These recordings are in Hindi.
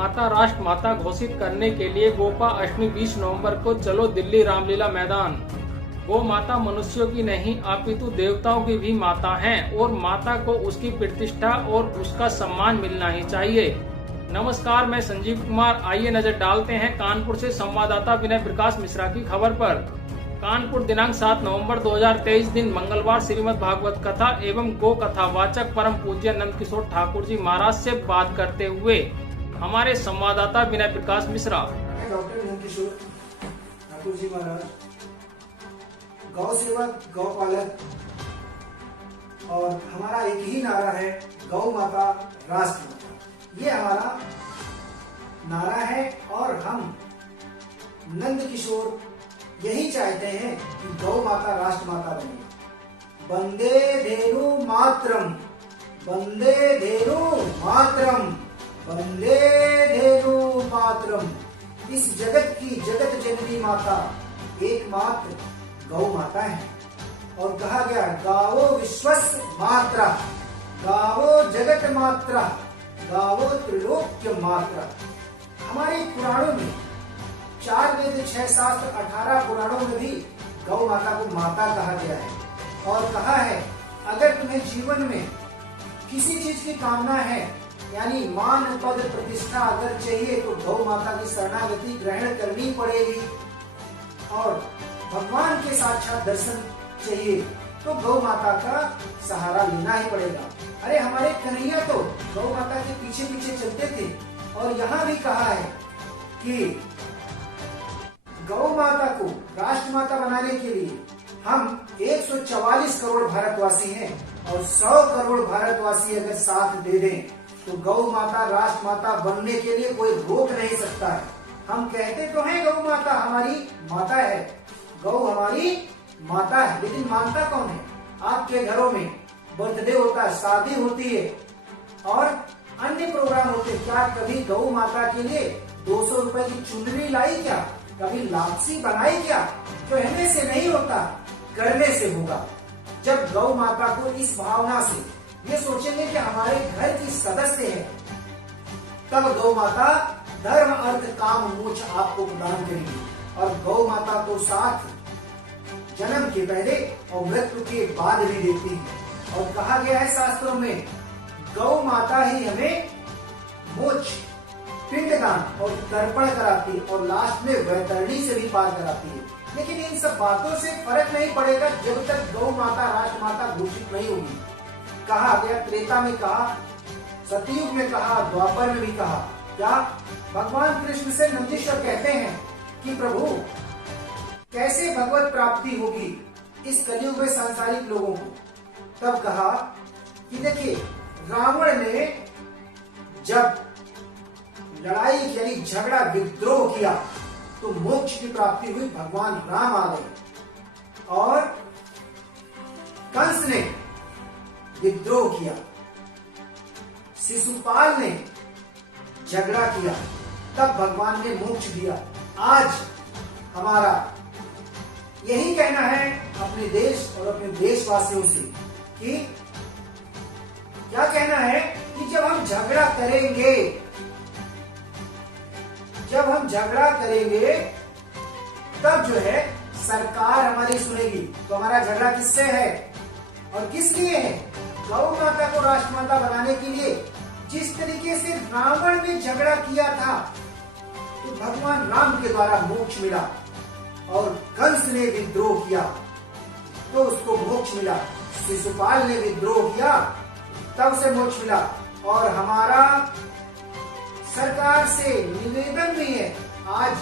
माता राष्ट्र माता घोषित करने के लिए गोपा अष्टमी 20 नवंबर को चलो दिल्ली रामलीला मैदान। गौ माता मनुष्यों की नहीं अपितु देवताओं की भी माता है और माता को उसकी प्रतिष्ठा और उसका सम्मान मिलना ही चाहिए। नमस्कार, मैं संजीव कुमार। आइए नजर डालते हैं कानपुर से संवाददाता विनय प्रकाश मिश्रा की खबर पर। कानपुर दिनांक 7 नवंबर 2023 दिन मंगलवार श्रीमद् भागवत कथा एवं गो कथा वाचक परम पूज्य नंद किशोर ठाकुर जी महाराज से बात करते हुए हमारे संवाददाता विनय प्रकाश मिश्रा। डॉक्टर नंद किशोर ठाकुर जी महाराज गौ सेवक, गौ पालक, और हमारा एक ही नारा है, गौ माता राष्ट्र माता। ये हमारा नारा है और हम नंद किशोर यही चाहते हैं कि गौ माता राष्ट्र माता बने। वंदे धेनु मातरम, वंदे धेनु मातरम, वंदे धेनु मातरम। इस जगत की जगत जननी माता एकमात्र गौ माता है और कहा गया गावो विश्वस्य मात्रा, गावो जगत मात्रा, गावो त्रिलोक्य मात्रा। हमारे पुराणों में 4 वेद 6 शास्त्र 18 पुराणों में भी गौ माता को माता कहा गया है और कहा है अगर तुम्हें जीवन में किसी चीज की कामना है, यानी मान पद प्रतिष्ठा अगर चाहिए, तो गौ माता की शरणागति ग्रहण करनी पड़ेगी। और भगवान के साक्षात दर्शन चाहिए तो गौ माता का सहारा लेना ही पड़ेगा। अरे हमारे कन्हैया तो गौ माता के पीछे पीछे चलते थे और यहाँ भी कहा है कि गौ माता को राष्ट्र माता बनाने के लिए हम 144 करोड़ भारतवासी हैं और 100 करोड़ भारतवासी अगर साथ दे दें तो गौ माता राष्ट्र माता बनने के लिए कोई रोक नहीं सकता है। हम कहते तो हैं गौ माता हमारी माता है, गौ हमारी माता है, लेकिन मानता कौन है? आपके घरों में बर्थडे होता है, शादी होती है और अन्य प्रोग्राम होते हैं, क्या कभी गौ माता के लिए 200 रुपए की चुनरी लाई क्या? कभी लापसी बनाई क्या? कहने से नहीं होता, करने से होगा। जब गौ माता को इस भावना से ये सोचेंगे कि हमारे घर की सदस्य है, तब गौ माता धर्म अर्थ काम मोक्ष आपको प्रदान करेगी। और गौ माता को साथ जन्म के पहले और मृत्यु के बाद भी देती है और कहा गया है शास्त्रों में गौ माता ही हमें मोक्ष, पिंडदान और तर्पण कराती है और लास्ट में वैतरणी से भी पार कराती है। लेकिन इन सब बातों से फर्क नहीं पड़ेगा जब तक गौ माता राष्ट्र माता घोषित नहीं होगी। कहा गया, त्रेता में कहा, सतयुग में कहा, द्वापर में भी कहा। क्या भगवान कृष्ण से नंदीश्वर कहते हैं कि प्रभु कैसे भगवत प्राप्ति होगी इस कलयुग में सांसारिक लोगों को? तब कहा कि देखिए, रावण ने जब लड़ाई यानी झगड़ा विद्रोह किया तो मोक्ष की प्राप्ति हुई, भगवान राम आ गए। और कंस ने विद्रोह किया, शिशुपाल ने झगड़ा किया, तब भगवान ने मोक्ष दिया। आज हमारा यही कहना है अपने देश और अपने देशवासियों से कि क्या कहना है कि जब हम झगड़ा करेंगे, जब हम झगड़ा करेंगे तब जो है सरकार हमारी सुनेगी। तो हमारा झगड़ा किससे है और किस लिए है? गौ माता को राष्ट्र माता बनाने के लिए। जिस तरीके से रावण ने झगड़ा किया था तो भगवान राम के द्वारा मोक्ष मिला और कंस ने विद्रोह किया तो उसको मोक्ष मिला, शिशुपाल ने विद्रोह किया तब से मोक्ष मिला। और हमारा सरकार से निवेदन भी है, आज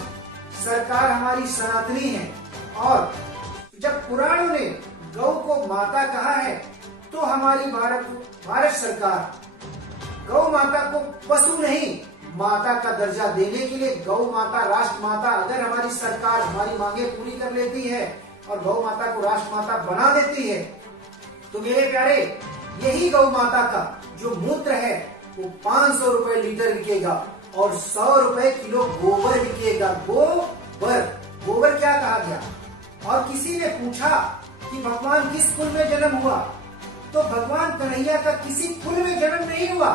सरकार हमारी सनातनी है और जब पुराणों ने गौ को माता कहा है तो हमारी भारत सरकार गौ माता को पशु नहीं माता का दर्जा देने के लिए गौ माता राष्ट्र माता, अगर हमारी सरकार हमारी मांगे पूरी कर लेती है और गौ माता को राष्ट्र माता बना देती है तो मेरे प्यारे, यही गौ माता का जो मूत्र है वो 500 रुपए लीटर बिकेगा और 100 रुपए किलो गोबर बिकेगा। गोबर, गोबर क्या कहा गया? और किसी ने पूछा कि भगवान किस कुल में जन्म हुआ, तो भगवान कन्हैया का किसी कुल में जन्म नहीं हुआ।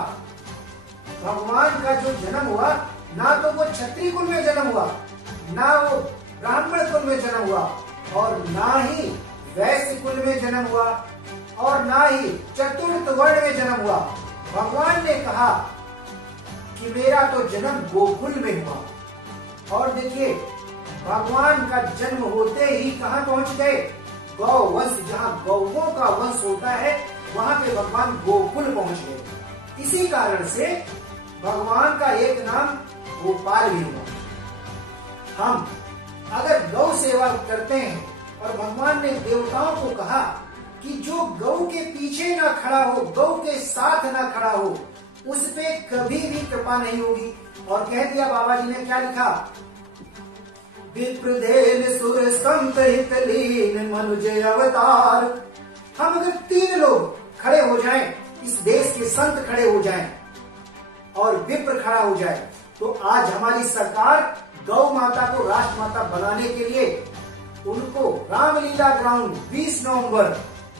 भगवान का जो जन्म हुआ ना तो वो क्षत्रिय कुल में जन्म हुआ, ना वो ब्राह्मण कुल में जन्म हुआ, और ना ही वैश्य कुल में जन्म हुआ, और ना ही चतुर्थ वर्ण में जन्म हुआ। भगवान ने कहा कि मेरा तो जन्म गोकुल में हुआ। और देखिए, भगवान का जन्म होते ही कहाँ पहुंच गए? गौ वंश, जहाँ गौओं का वंश होता है वहां पे भगवान गोकुल पहुंच गए। इसी कारण से भगवान का एक नाम गोपाल भी हुआ। हम अगर गौ सेवा करते हैं, और भगवान ने देवताओं को कहा कि जो गौ के पीछे ना खड़ा हो, गौ के साथ ना खड़ा हो, उस पे कभी भी कृपा नहीं होगी। और कह दिया बाबा जी ने, क्या लिखा? विप्रदेन सुर संत हित लीन मनुज अवतार। हम अगर 3 लोग खड़े हो जाएं, इस देश के संत खड़े हो जाएं और विप्र खड़ा हो जाए, तो आज हमारी सरकार गौ माता को राष्ट्रमाता बनाने के लिए उनको रामलीला ग्राउंड 20 नवंबर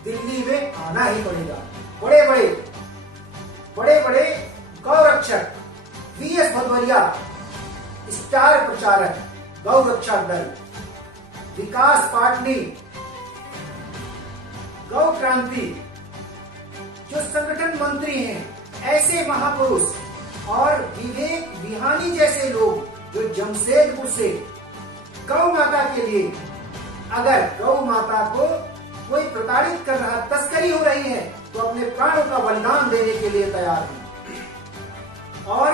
दिल्ली में आना ही पड़ेगा। बड़े बड़े गौ रक्षक, वीएस भदौरिया स्टार प्रचारक, गौ रक्षा दल, विकास पाटनी, गौ क्रांति, जो संगठन मंत्री हैं, ऐसे महापुरुष, और विवेक विहानी जैसे लोग जो जमशेदपुर से गौ माता के लिए, अगर गौ माता को कोई प्रताड़ित कर रहा, तस्करी हो रही है, तो अपने प्राणों का बलिदान देने के लिए तैयार हैं। और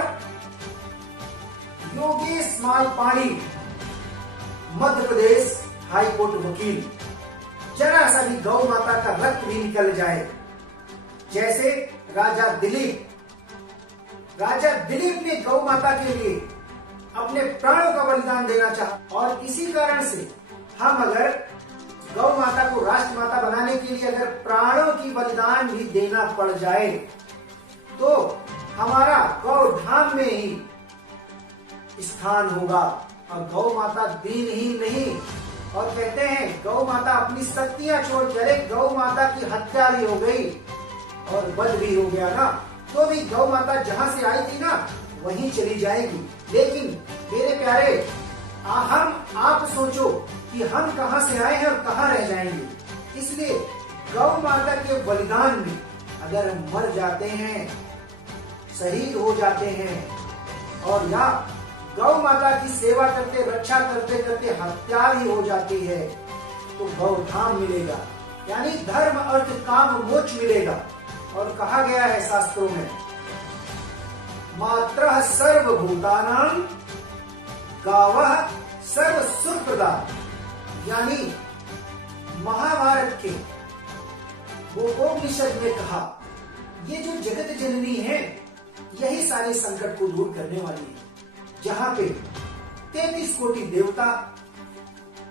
योगेश मालपाणी, मध्य प्रदेश हाईकोर्ट वकील, जरा सा भी गौ माता का रक्त भी निकल जाए, जैसे राजा दिलीप ने गौ माता के लिए अपने प्राणों का बलिदान देना चाहा। और इसी कारण से हम अगर गौ माता को राष्ट्र माता बनाने के लिए अगर प्राणों की बलिदान भी देना पड़ जाए, तो हमारा गौ धाम में ही स्थान होगा। और गौ माता दीनहीन नहीं, और कहते हैं गौ माता अपनी शक्तियां छोड़ करे, गौ माता की हत्या भी हो गई और वध भी हो गया ना, तो भी गौ माता जहां से आई थी ना, वहीं चली जाएगी। लेकिन मेरे प्यारे, आप सोचो कि हम कहां से आए हैं और कहां रह जाएंगे। इसलिए गौ माता के बलिदान में अगर हम मर जाते हैं, शहीद हो जाते हैं, और या गौ माता की सेवा करते, रक्षा करते करते हत्या भी हो जाती है, तो गौ धाम मिलेगा, यानी धर्म अर्थ काम मोक्ष मिलेगा। और कहा गया है शास्त्रों में, मात्रः सर्वभूतानां गावः सर्व सुखप्रदा। यानी महाभारत के गोपोपनिषद में कहा, ये जो जगत जननी है, यही सारे संकट को दूर करने वाली है। जहां पे 33 कोटि देवता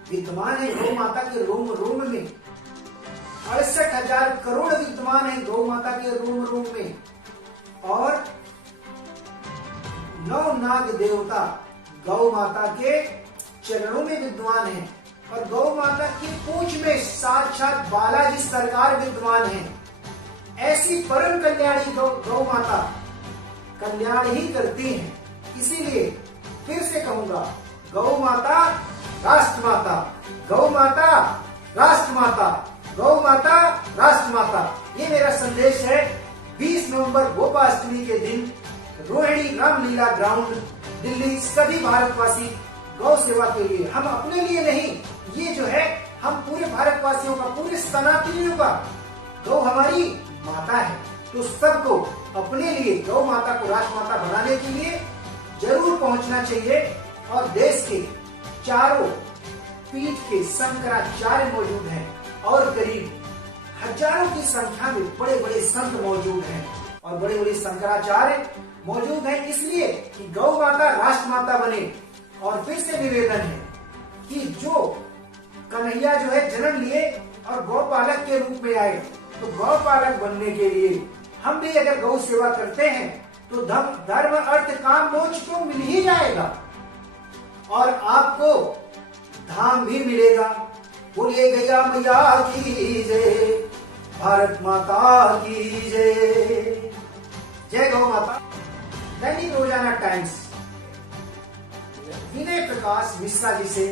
विद्यमान है गौ माता के रोम रोम में, 68,000 करोड़ विद्यमान है गौ माता के रोम रोम में, और 9 नाग देवता गौ माता के चरणों में विद्यमान है, और गौ माता की पूंछ में साक्षात बालाजी सरकार विद्यमान है। ऐसी परम कल्याणी गौ माता कल्याण ही करती है। इसीलिए फिर से कहूंगा, गौ माता राष्ट्र माता, गौ माता राष्ट्र माता, गौ माता राष्ट्र माता, ये मेरा संदेश है। 20 नवंबर गोपाष्टमी के दिन रोहिणी रामलीला ग्राउंड दिल्ली, सभी भारतवासी गौ सेवा के लिए, हम अपने लिए नहीं, ये जो है हम पूरे भारतवासियों का, पूरे सनातनियों का, गौ हमारी माता है, तो सबको अपने लिए गौ माता को राष्ट्रमाता बनाने के लिए जरूर पहुंचना चाहिए। और देश के चारों पीठ के शंकराचार्य मौजूद हैं, और करीब हजारों की संख्या में बड़े बड़े संत मौजूद हैं, और बड़े बड़े शंकराचार्य मौजूद हैं, इसलिए कि गौ माता राष्ट्रमाता बने। और फिर से निवेदन है कि जो कन्हैया जो है जन्म लिए और गौपालक के रूप में आए, तो गौपालक बनने के लिए हम भी अगर गौ सेवा करते हैं, तो धर्म अर्थ काम मोक्ष तो मिल ही जाएगा, और आपको धाम भी मिलेगा। बोलिए गैया मैया की जय, भारत माता की जय। जय गौ माता। दैनिक रोजाना टाइम्स विनय प्रकाश मिश्रा जी से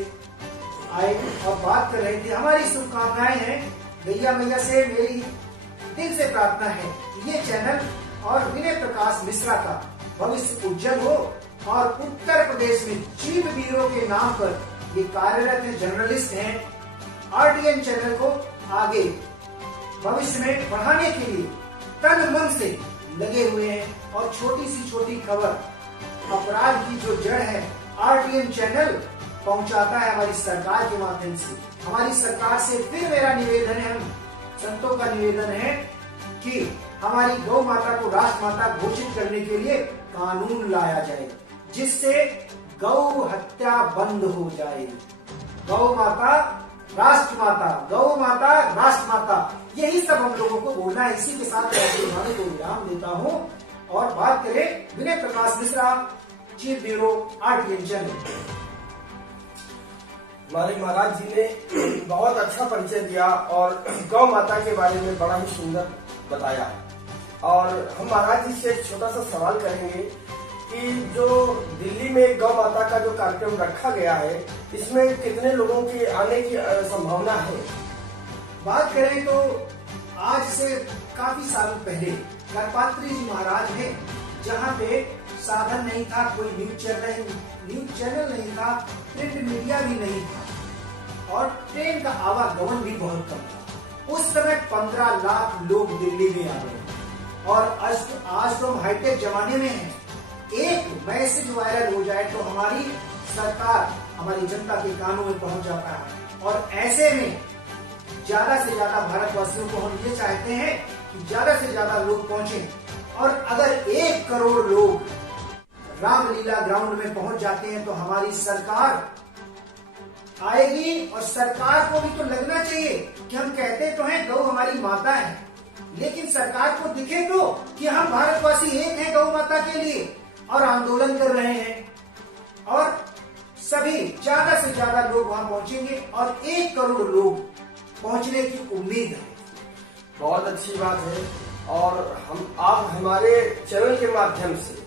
आए और बात कर रहे थे। हमारी शुभकामनाएं हैं, गैया मैया से मेरी दिल से प्रार्थना है कि ये चैनल और विनय प्रकाश मिश्रा का भविष्य उज्जवल हो और उत्तर प्रदेश में चीफ ब्यूरो के नाम पर ये कार्यरत है, जर्नलिस्ट हैं, आरटीएन चैनल को आगे भविष्य में बढ़ाने के लिए तन मन से लगे हुए हैं। और छोटी सी छोटी खबर, अपराध की जो जड़ है, आरटीएन चैनल पहुंचाता है हमारी सरकार के माध्यम से। हमारी सरकार से फिर मेरा निवेदन है, हम संतों का निवेदन है कि हमारी गौ माता को राष्ट्र माता घोषित करने के लिए कानून लाया जाए, जिससे गौ हत्या बंद हो जाए। गौ माता राष्ट्र माता, गौ माता राष्ट्र माता, यही सब हम लोगों को बोलना है। इसी के साथ मैं को विराम देता हूँ और बात करें Vinay Prakash Mishra, chief bureau RTN channel. हमारे महाराज जी ने बहुत अच्छा परिचय दिया और गौ माता के बारे में बड़ा ही सुंदर बताया। और हम महाराज जी से एक छोटा सा सवाल करेंगे कि जो दिल्ली में गौ माता का जो कार्यक्रम रखा गया है, इसमें कितने लोगों के आने की संभावना है? बात करें तो आज से काफी सालों पहले करपात्री जी महाराज ने, जहाँ पे साधन नहीं था, कोई न्यूज चैनल नहीं था, प्रिंट मीडिया भी नहीं था और ट्रेन का आवागमन भी बहुत कम था। उस समय 15 लाख लोग दिल्ली में आ गए और आज तो हम हाईटेक जमाने में हैं। एक मैसेज वायरल हो जाए तो हमारी सरकार हमारी जनता के कानों में पहुंच जाता है। और ऐसे में ज्यादा से ज्यादा भारतवासियों को हम ये चाहते हैं कि ज्यादा से ज्यादा लोग पहुंचे। और अगर 1 करोड़ लोग रामलीला ग्राउंड में पहुंच जाते हैं तो हमारी सरकार आएगी। और सरकार को भी तो लगना चाहिए कि हम कहते तो हैं गौ हमारी माता है, लेकिन सरकार को दिखे तो कि हम भारतवासी एक हैं गौ माता के लिए और आंदोलन कर रहे हैं। और सभी ज्यादा से ज्यादा लोग वहां पहुंचेंगे और 1 करोड़ लोग पहुंचने की उम्मीद है। बहुत अच्छी बात है। और आप हमारे चैनल के माध्यम से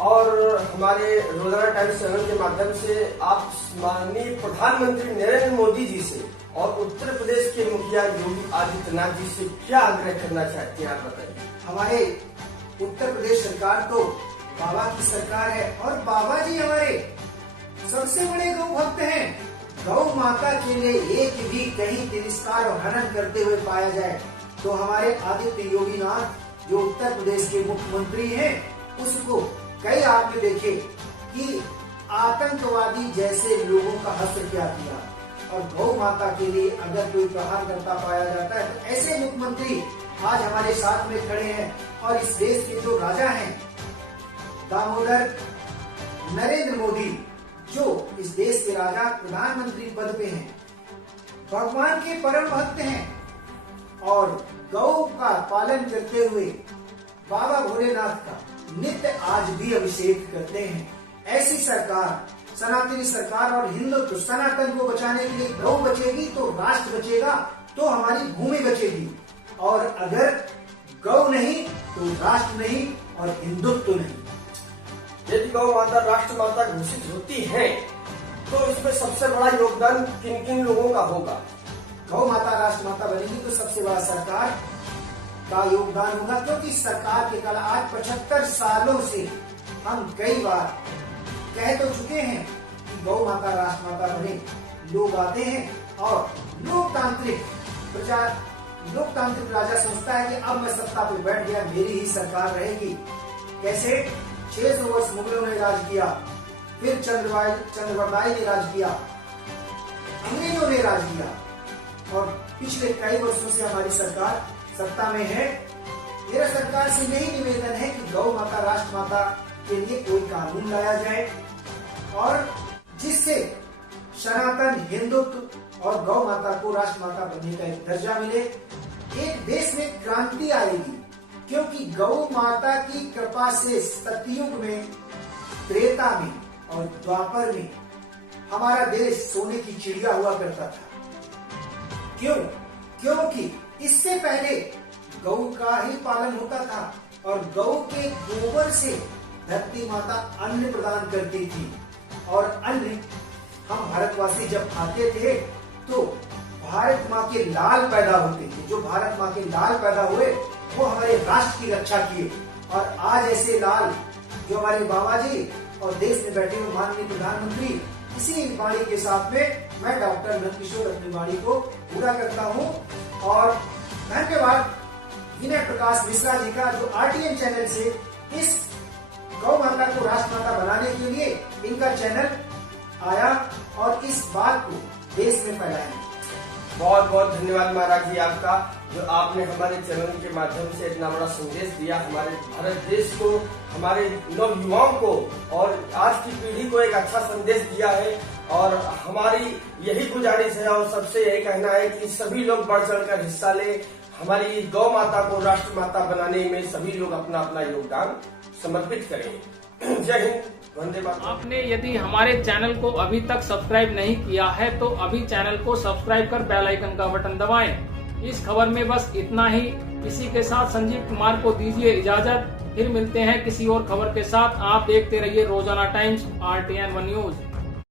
और हमारे रोजाना टाइम्स चैनल के माध्यम से आप माननीय प्रधानमंत्री नरेंद्र मोदी जी से और उत्तर प्रदेश के मुखिया योगी आदित्यनाथ जी से क्या आग्रह करना चाहते हैं, आप बताइए। हमारे उत्तर प्रदेश सरकार तो बाबा की सरकार है और बाबा जी हमारे सबसे बड़े गौ भक्त हैं। गौ माता के लिए एक भी कहीं तिरस्कार और हनन करते हुए पाया जाए तो हमारे आदित्य योगीनाथ जो उत्तर प्रदेश के मुख्यमंत्री हैं, उसको कई आपने देखे कि आतंकवादी जैसे लोगों का हस्त्र क्या किया। और गौ माता के लिए अगर कोई प्रहार करता पाया जाता है तो ऐसे मुख्यमंत्री आज हमारे साथ में खड़े हैं। और इस देश के जो राजा हैं, दामोदर नरेंद्र मोदी, जो इस देश के राजा प्रधानमंत्री पद पे हैं, भगवान के परम भक्त हैं और गौ का पालन करते हुए बाबा भोलेनाथ का नित्य आज भी अभिषेक करते हैं। ऐसी सरकार, सनातनी सरकार और हिंदुत्व सनातन को बचाने के लिए गौ बचेगी तो राष्ट्र बचेगा, तो हमारी भूमि बचेगी। और अगर गौ नहीं तो राष्ट्र नहीं और हिंदुत्व नहीं। यदि गौ माता राष्ट्र माता घोषित होती है तो इसमें सबसे बड़ा योगदान किन किन लोगों का होगा? गौ माता राष्ट्र माता बनेगी तो सबसे बड़ा सरकार का योगदान होगा, क्योंकि सरकार के कल आज 75 सालों से हम कई बार कह तो चुके हैं कि गौ माता राष्ट्र माता बने। लोग आते हैं और लोकतांत्रिक राजा सोचता है कि अब मैं सत्ता पे बैठ गया, मेरी ही सरकार रहेगी। कैसे 600 वर्ष मुगलों ने राज किया, फिर चंद्रवरदाई ने राज किया, अंग्रेजों ने राज किया और पिछले कई वर्षों से हमारी सरकार सत्ता में है। मेरा सरकार से यही निवेदन है कि गौ माता राष्ट्र माता के लिए कोई कानून लाया जाए और जिससे सनातन हिंदुत्व और गौ माता को राष्ट्र माता बनने का एक दर्जा मिले। एक देश में क्रांति आएगी, क्योंकि गौ माता की कृपा से सतयुग में, त्रेता में और द्वापर में हमारा देश सोने की चिड़िया हुआ करता था। क्यों? क्योंकि इससे पहले गौ का ही पालन होता था और गौ के गोबर से धरती माता अन्न प्रदान करती थी और अन्न हम भारतवासी जब खाते थे तो भारत माँ के लाल पैदा होते थे। जो भारत माँ के लाल पैदा हुए वो हमारे राष्ट्र की रक्षा किए। और आज ऐसे लाल जो हमारे बाबा जी और देश में बैठे हुए माननीय प्रधानमंत्री, इसी वाणी के साथ में मैं डॉक्टर नंदकिशोर अपनी वाणी को पूरा करता हूँ। और धन्यवाद विनय प्रकाश मिश्रा जी का, जो RTN चैनल से इस गौ माता को राष्ट्रमाता बनाने के लिए इनका चैनल आया और इस बात को देश में फैलाया। बहुत बहुत धन्यवाद महाराज जी आपका, जो आपने हमारे चैनल के माध्यम से इतना बड़ा संदेश दिया हमारे भारत देश को, हमारे नव युवाओं को और आज की पीढ़ी को एक अच्छा संदेश दिया है। और हमारी यही गुजारिश है और सबसे यही कहना है कि सभी लोग बढ़ चढ़कर हिस्सा ले, हमारी गौ माता को राष्ट्र माता बनाने में सभी लोग अपना अपना योगदान समर्पित करें। जय हिंद, वंदे मातरम। आपने यदि हमारे चैनल को अभी तक सब्सक्राइब नहीं किया है तो अभी चैनल को सब्सक्राइब कर बेल आइकन का बटन दबाएं। इस खबर में बस इतना ही। इसी के साथ संजीव कुमार को दीजिए इजाजत। फिर मिलते हैं किसी और खबर के साथ। आप देखते रहिए रोजाना टाइम्स RTN 1 न्यूज।